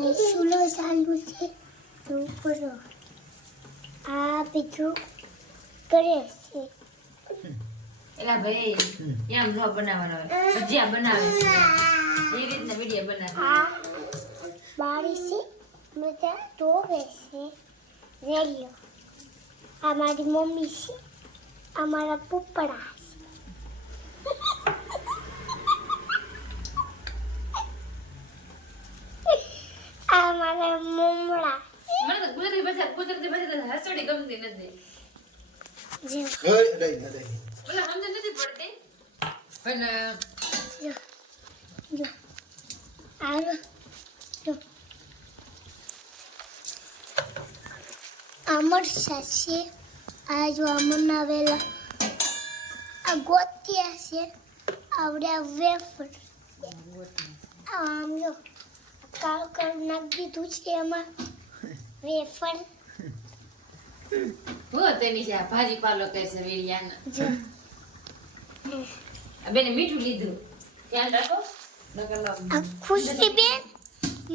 ને ચૂલો છે તો ઉપર આ બીજું કરે છે. એલા ભાઈ એમ ન બનાવવાનો ભજીયા બનાવે છે. એ રીતના વીડિયો બનાવે. આ બારી છે બધા ધોવે છે. રેડિયો આ મારી મમ્મી છે આ મારા પુપડા ભાષા ગમતી નથી. જે. ઓય નહીં નહીં બોલા સમજ નથી પડતી? પણ જો. જો. જો. અમર સાસી. આ જો અમર આવેલા. આ ગોતિયા છે. આવડ્યા વેફર. આમ જો. કાળ કર નાખી દીધું છે એમાં. વેફર. હું તેની છે ભાજી પાલો કહે છે વેરિયાના. બેને મીઠું લીધું. ધ્યાન રાખો? નકર ખુશી બેન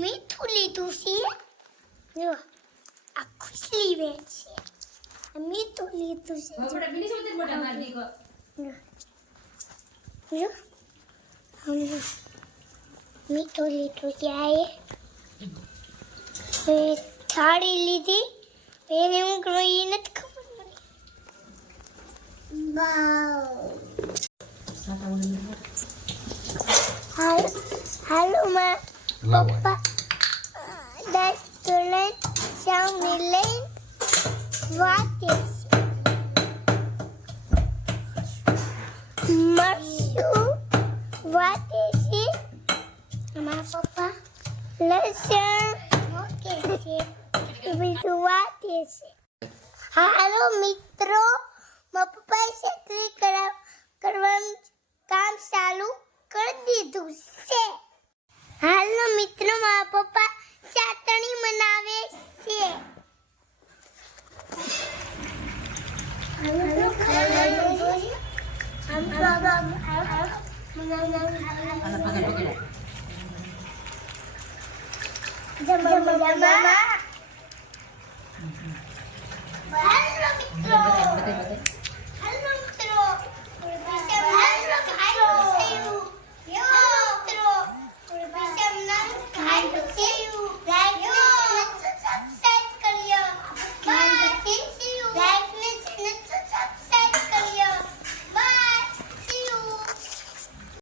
મીઠું લીધું છે? જો આ ખુશી બેન છે. મીઠું લીધું છે. આપણે બીની સમજે મોટા માર દીકો જો મીઠું લીધું છે આ થાળી લીધી. Benim green'i Wow. Hello, hello ma. Papa, that's to learn some learn what is mushroom. What is it? Papa. Let's. બીજું વાતે છે હાલો મિત્રો મારા પપ્પાએ છત્રી કરવાનું કામ ચાલુ કરી દીધું છે. હાલો મિત્રો મારા પપ્પા ચાટણી બનાવે છે. હાલો મિત્રો